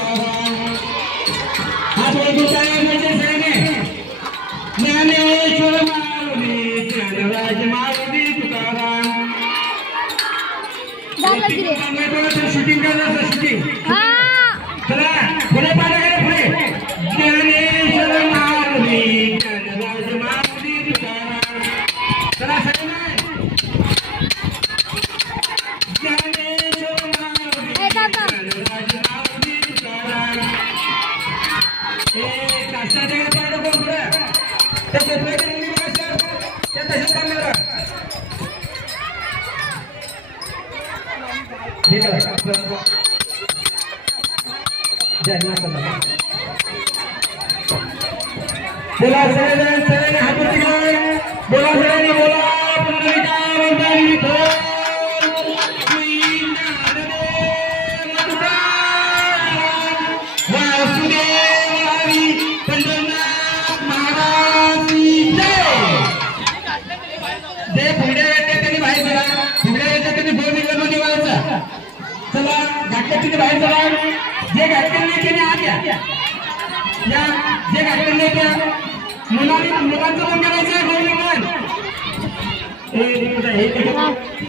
तुकाराम हात वैकुंठा म्हणजे सगळ्यांनी ज्ञानेश्वर माऊली ज्ञानराज माऊली तुकाराम शूटिंग करायचं शूटिंग चला पुढे पाहिजे पुढे ज्ञानेश्वर माऊली ज्ञानराज माऊली तुकाराम चला सगळ्यांना ज्ञानेश्वर माऊली ज्ञानराज माऊली तुकाराम हे काष्टाचे पाडे कोण पुढे ते कोपऱ्याचे मुली बघा त्या तशाच काढणार ठीक आहे जय माता बोला सगळ्यांनी हात वरती करा बोला सगळ्यांनी बोला चला घाटल्याची बाहेर चला जे घाटले नाही त्याने आत या जे घाटले नाही त्या मुलांचं पण करायचं